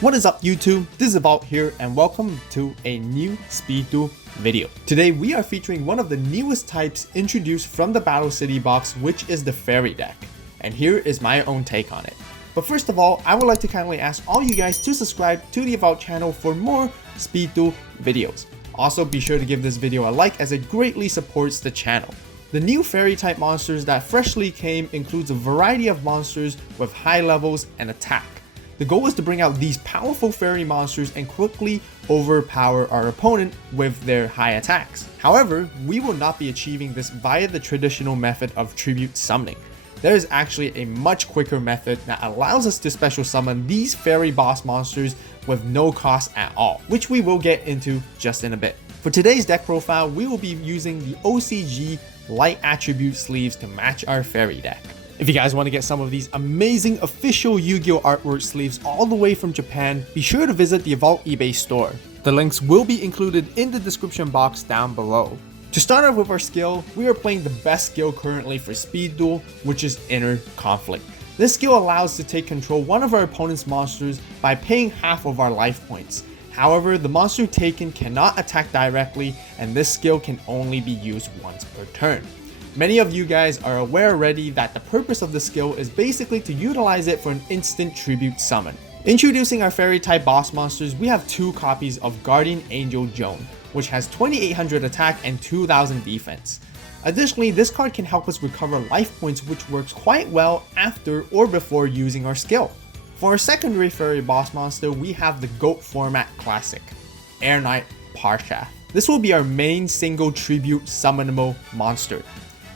What is up YouTube? This is AVAULT here and welcome to a new Speed Duel video. Today we are featuring one of the newest types introduced from the Battle City box, which is the Fairy deck. And here is my own take on it. But first of all, I would like to kindly ask all you guys to subscribe to the AVAULT channel for more Speed Duel videos. Also be sure to give this video a like as it greatly supports the channel. The new Fairy type monsters that freshly came includes a variety of monsters with high levels and attack. The goal is to bring out these powerful fairy monsters and quickly overpower our opponent with their high attacks. However, we will not be achieving this via the traditional method of tribute summoning. There is actually a much quicker method that allows us to special summon these fairy boss monsters with no cost at all, which we will get into just in a bit. For today's deck profile, we will be using the OCG light attribute sleeves to match our fairy deck. If you guys want to get some of these amazing official Yu-Gi-Oh artwork sleeves all the way from Japan, be sure to visit the AVAULT eBay store. The links will be included in the description box down below. To start off with our skill, we are playing the best skill currently for Speed Duel, which is Inner Conflict. This skill allows us to take control one of our opponent's monsters by paying half of our life points. However, the monster taken cannot attack directly, and this skill can only be used once per turn. Many of you guys are aware already that the purpose of the skill is basically to utilize it for an instant tribute summon. Introducing our fairy type boss monsters, we have two copies of Guardian Angel Joan, which has 2800 attack and 2000 defense. Additionally, this card can help us recover life points, which works quite well after or before using our skill. For our secondary fairy boss monster, we have the GOAT format classic, Knight Parsha. This will be our main single tribute summonable monster.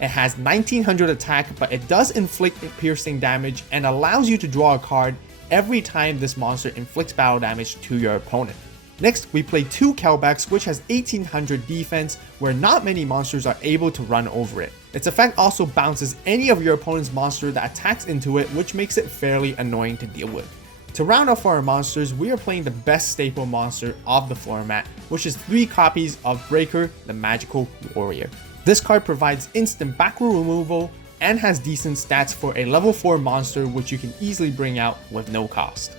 It has 1900 attack, but it does inflict piercing damage and allows you to draw a card every time this monster inflicts battle damage to your opponent. Next, we play two Kelbacks, which has 1800 defense, where not many monsters are able to run over it. Its effect also bounces any of your opponent's monster that attacks into it, which makes it fairly annoying to deal with. To round off our monsters, we are playing the best staple monster of the format, which is 3 copies of Breaker, the Magical Warrior. This card provides instant back row removal and has decent stats for a level 4 monster, which you can easily bring out with no cost.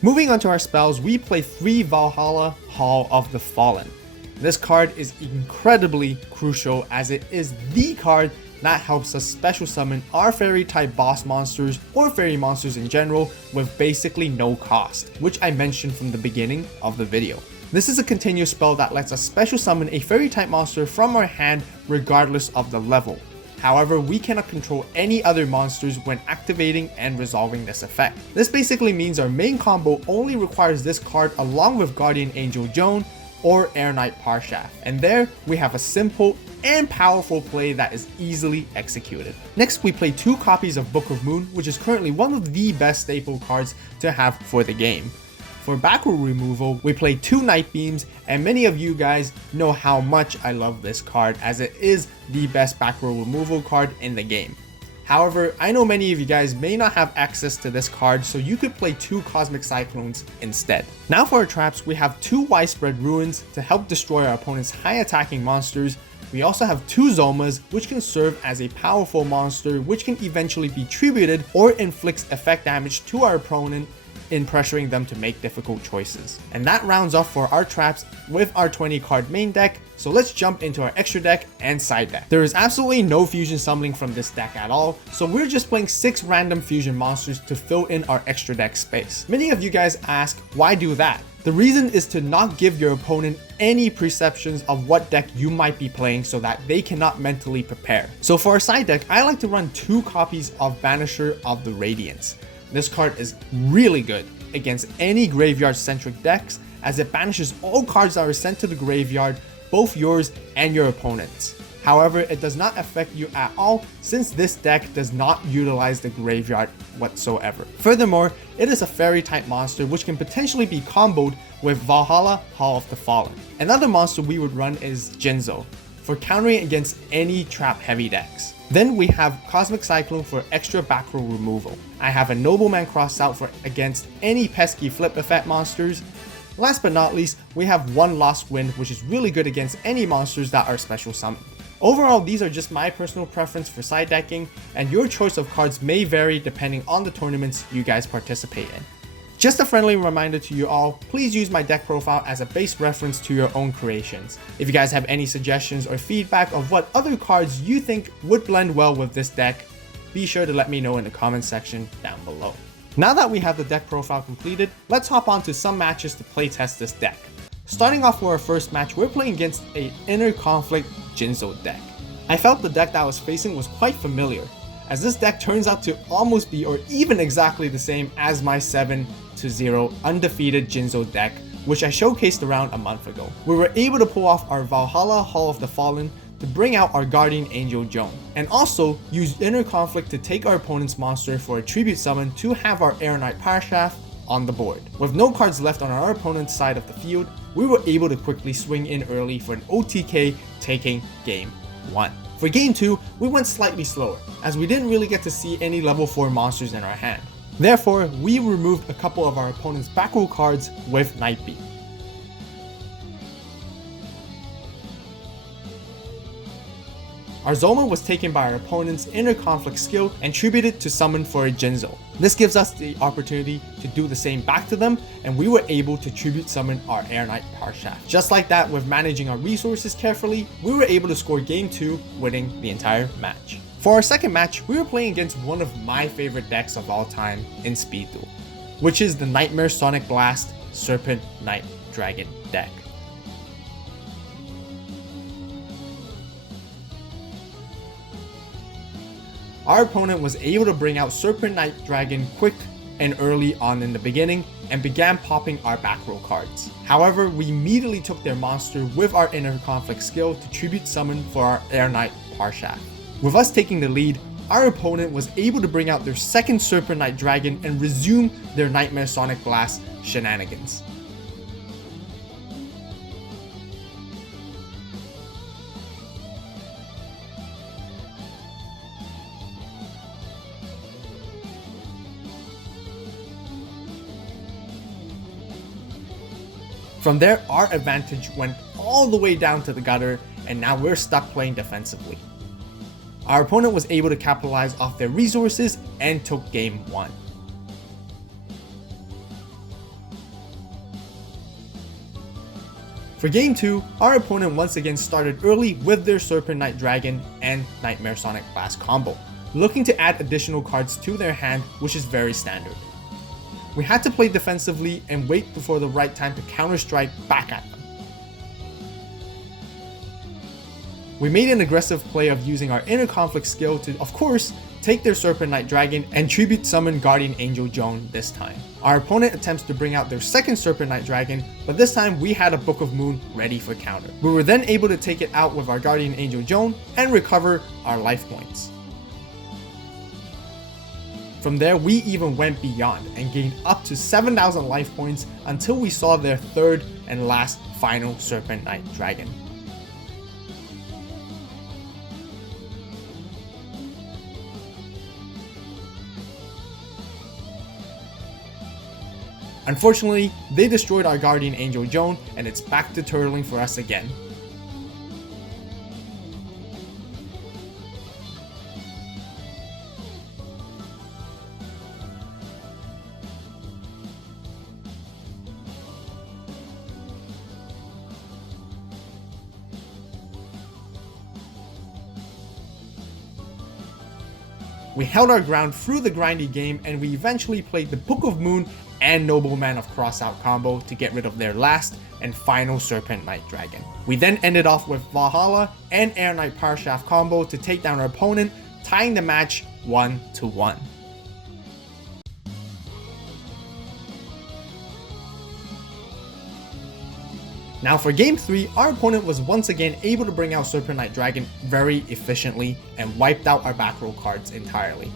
Moving on to our spells, we play 3 Valhalla Hall of the Fallen. This card is incredibly crucial as it is the card that helps us special summon our fairy type boss monsters or fairy monsters in general with basically no cost, which I mentioned from the beginning of the video. This is a continuous spell that lets us special summon a fairy type monster from our hand regardless of the level. However, we cannot control any other monsters when activating and resolving this effect. This basically means our main combo only requires this card along with Guardian Angel Joan or Knight Parsha, and there we have a simple and powerful play that is easily executed. Next, we play 2 copies of Book of Moon, which is currently one of the best staple cards to have for the game. For back row removal, we play 2 Night Beams, and many of you guys know how much I love this card as it is the best back row removal card in the game. However, I know many of you guys may not have access to this card, so you could play 2 Cosmic Cyclones instead. Now for our traps, we have 2 Widespread Ruins to help destroy our opponent's high attacking monsters. We also have 2 Zomas, which can serve as a powerful monster which can eventually be tributed or inflicts effect damage to our opponent in pressuring them to make difficult choices. And that rounds off for our traps with our 20 card main deck, so let's jump into our extra deck and side deck. There is absolutely no fusion summoning from this deck at all, so we're just playing 6 random fusion monsters to fill in our extra deck space. Many of you guys ask, why do that? The reason is to not give your opponent any perceptions of what deck you might be playing so that they cannot mentally prepare. So for our side deck, I like to run 2 copies of Banisher of the Radiance. This card is really good against any graveyard-centric decks as it banishes all cards that are sent to the graveyard, both yours and your opponent's. However, it does not affect you at all since this deck does not utilize the graveyard whatsoever. Furthermore, it is a fairy type monster which can potentially be comboed with Valhalla Hall of the Fallen. Another monster we would run is Jinzo for countering against any trap heavy decks. Then we have Cosmic Cyclone for extra back row removal. I have a Nobleman Cross out for against any pesky flip effect monsters. Last but not least, we have 1 Lost Wind, which is really good against any monsters that are special summoned. Overall, these are just my personal preference for side decking, and your choice of cards may vary depending on the tournaments you guys participate in. Just a friendly reminder to you all, please use my deck profile as a base reference to your own creations. If you guys have any suggestions or feedback of what other cards you think would blend well with this deck, be sure to let me know in the comment section down below. Now that we have the deck profile completed, let's hop on to some matches to playtest this deck. Starting off with our first match, we're playing against a Inner Conflict yu-gioh deck. I felt the deck that I was facing was quite familiar, as this deck turns out to almost be or even exactly the same as my 7-0 undefeated yu-gioh deck, which I showcased around a month ago. We were able to pull off our Valhalla Hall of the Fallen to bring out our Guardian Angel Joan, and also use Inner Conflict to take our opponent's monster for a tribute summon to have our Knight Parsha on the board. With no cards left on our opponent's side of the field, we were able to quickly swing in early for an OTK, taking game 1. For game 2, we went slightly slower, as we didn't really get to see any level 4 monsters in our hand. Therefore, we removed a couple of our opponent's back row cards with Nightbeat. Our Zoma was taken by our opponent's Inner Conflict skill and tributed to summon for a yu-gioh. This gives us the opportunity to do the same back to them, and we were able to tribute summon our Knight Parsha. Just like that, with managing our resources carefully, we were able to score game 2, winning the entire match. For our second match, we were playing against one of my favorite decks of all time in Speed Duel, which is the Nightmare Sonic Blast Serpent Knight Dragon deck. Our opponent was able to bring out Serpent Knight Dragon quick and early on in the beginning and began popping our back row cards. However, we immediately took their monster with our Inner Conflict skill to tribute summon for our Knight Parsha. With us taking the lead, our opponent was able to bring out their second Serpent Knight Dragon and resume their Nightmare Sonic Blast shenanigans. From there, our advantage went all the way down to the gutter, and now we're stuck playing defensively. Our opponent was able to capitalize off their resources and took game 1. For game 2, our opponent once again started early with their Serpent Knight Dragon and Nightmare Sonic Blast combo, looking to add additional cards to their hand, which is very standard. We had to play defensively and wait for the right time to counter-strike back at them. We made an aggressive play of using our Inner Conflict skill to, of course, take their Serpent Knight Dragon and tribute summon Guardian Angel Joan this time. Our opponent attempts to bring out their second Serpent Knight Dragon, but this time we had a Book of Moon ready for counter. We were then able to take it out with our Guardian Angel Joan and recover our life points. From there, we even went beyond and gained up to 7,000 life points until we saw their third and last final Serpent Knight Dragon. Unfortunately, they destroyed our Guardian Angel Joan, and it's back to turtling for us again. We held our ground through the grindy game, and we eventually played the Book of Moon and Nobleman of Crossout combo to get rid of their last and final Serpent Knight Dragon. We then ended off with Valhalla and Knight Parsha combo to take down our opponent, tying the match 1-1. Now for game 3, our opponent was once again able to bring out Serpent Knight Dragon very efficiently and wiped out our back row cards entirely.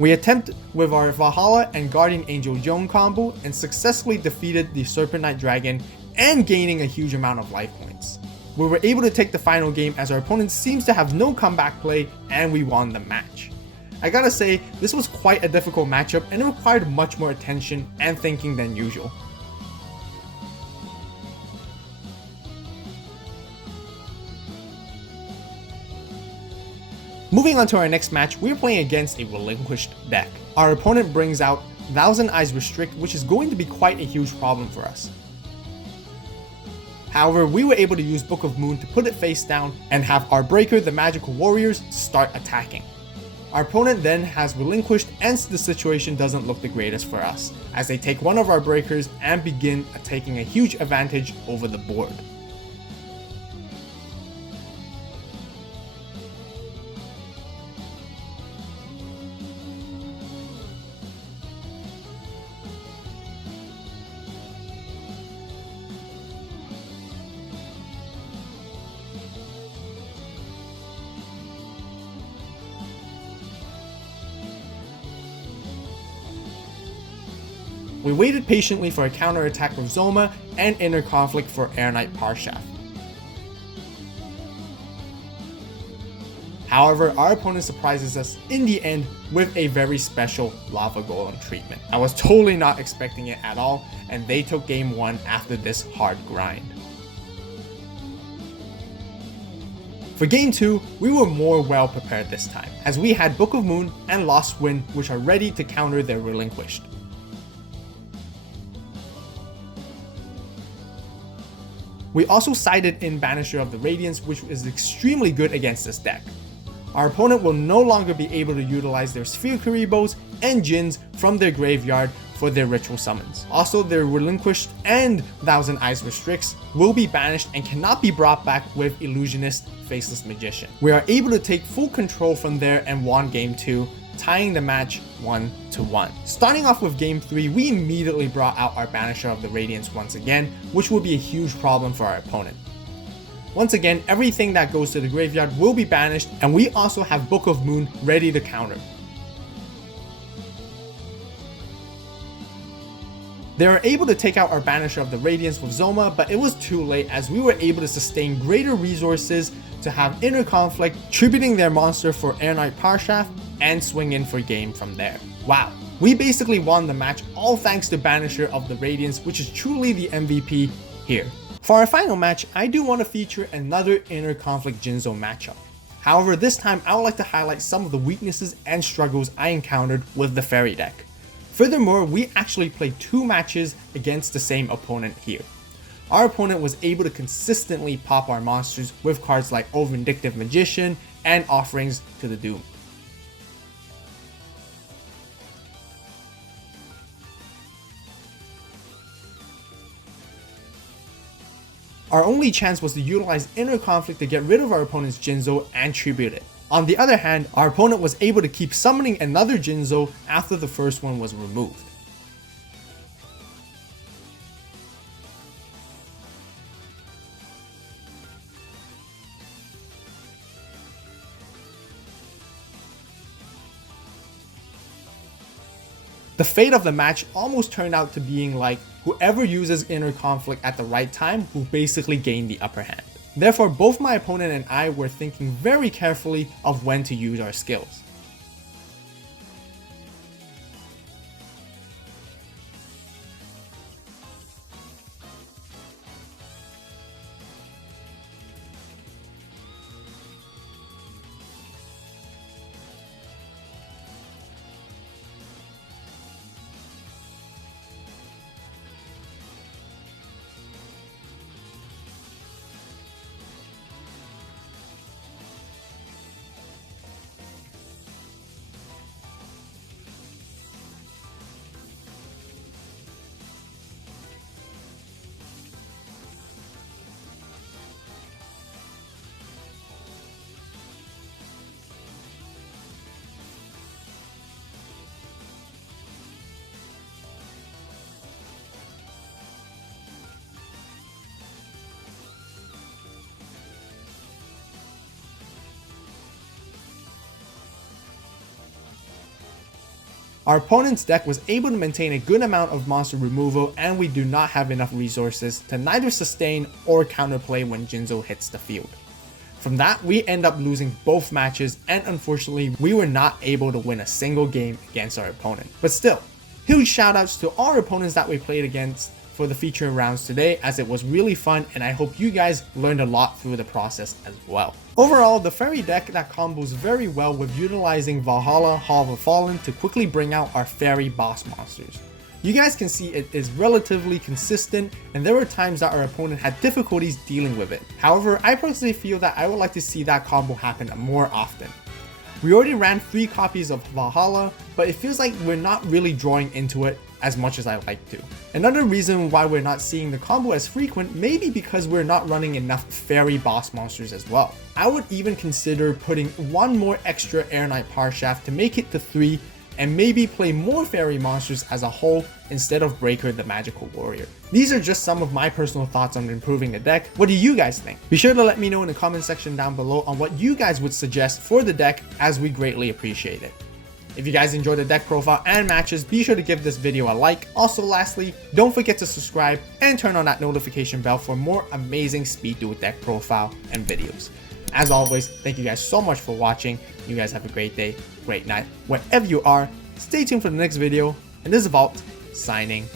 We attempted with our Valhalla and Guardian Angel Joan combo and successfully defeated the Serpent Knight Dragon and gaining a huge amount of life points. We were able to take the final game as our opponent seems to have no comeback play, and we won the match. I gotta say, this was quite a difficult matchup and it required much more attention and thinking than usual. Moving on to our next match, we're playing against a Relinquished Deck. Our opponent brings out Thousand Eyes Restrict, which is going to be quite a huge problem for us. However, we were able to use Book of Moon to put it face down and have our breaker, the Magical Warriors, start attacking. Our opponent then has Relinquished, and the situation doesn't look the greatest for us, as they take one of our breakers and begin taking a huge advantage over the board. We waited patiently for a counter-attack with Zoma and Inner Conflict for Knight Parsha. However, our opponent surprises us in the end with a very special Lava Golem treatment. I was totally not expecting it at all, and they took game 1 after this hard grind. For game 2, we were more well prepared this time, as we had Book of Moon and Lost Wind, which are ready to counter their Relinquished. We also sided in Banisher of the Radiance, which is extremely good against this deck. Our opponent will no longer be able to utilize their Sphere Kuribohs and Djinns from their graveyard for their ritual summons. Also, their Relinquished and Thousand Eyes Restricts will be banished and cannot be brought back with Illusionist, Faceless Magician. We are able to take full control from there and won game 2, tying the match 1-1. Starting off with game 3, we immediately brought out our Banisher of the Radiance once again, which will be a huge problem for our opponent. Once again, everything that goes to the graveyard will be banished, and we also have Book of Moon ready to counter. They are able to take out our Banisher of the Radiance with Zoma, but it was too late, as we were able to sustain greater resources to have Inner Conflict, tributing their monster for Knight Parsha, and swing in for game from there. Wow, we basically won the match all thanks to Banisher of the Radiance, which is truly the MVP here. For our final match, I do want to feature another Inner Conflict Jinzo matchup. However, this time I would like to highlight some of the weaknesses and struggles I encountered with the Fairy deck. Furthermore, we actually played 2 matches against the same opponent here. Our opponent was able to consistently pop our monsters with cards like O Vindictive Magician and Offerings to the Doom. Our only chance was to utilize Inner Conflict to get rid of our opponent's Jinzo and tribute it. On the other hand, our opponent was able to keep summoning another Jinzo after the first one was removed. The fate of the match almost turned out to being like whoever uses Inner Conflict at the right time will basically gain the upper hand. Therefore, both my opponent and I were thinking very carefully of when to use our skills. Our opponent's deck was able to maintain a good amount of monster removal, and we do not have enough resources to neither sustain or counterplay when Jinzo hits the field. From that, we end up losing both matches, and unfortunately, we were not able to win a single game against our opponent. But still, huge shoutouts to all our opponents that we played against for the featuring rounds today, as it was really fun and I hope you guys learned a lot through the process as well. Overall, the fairy deck that combos very well with utilizing Valhalla, Hall of the Fallen to quickly bring out our fairy boss monsters. You guys can see it is relatively consistent, and there were times that our opponent had difficulties dealing with it. However, I personally feel that I would like to see that combo happen more often. We already ran 3 copies of Valhalla, but it feels like we're not really drawing into it as much as I like to. Another reason why we're not seeing the combo as frequent may be because we're not running enough fairy boss monsters as well. I would even consider putting 1 more extra Air Knight Parsha to make it to 3, and maybe play more fairy monsters as a whole instead of Breaker the Magical Warrior. These are just some of my personal thoughts on improving the deck. What do you guys think? Be sure to let me know in the comment section down below on what you guys would suggest for the deck, as we greatly appreciate it. If you guys enjoyed the deck profile and matches, be sure to give this video a like. Also, lastly, don't forget to subscribe and turn on that notification bell for more amazing Speed Duel deck profile and videos. As always, thank you guys so much for watching. You guys have a great day, great night, wherever you are. Stay tuned for the next video, and this is AVAULT signing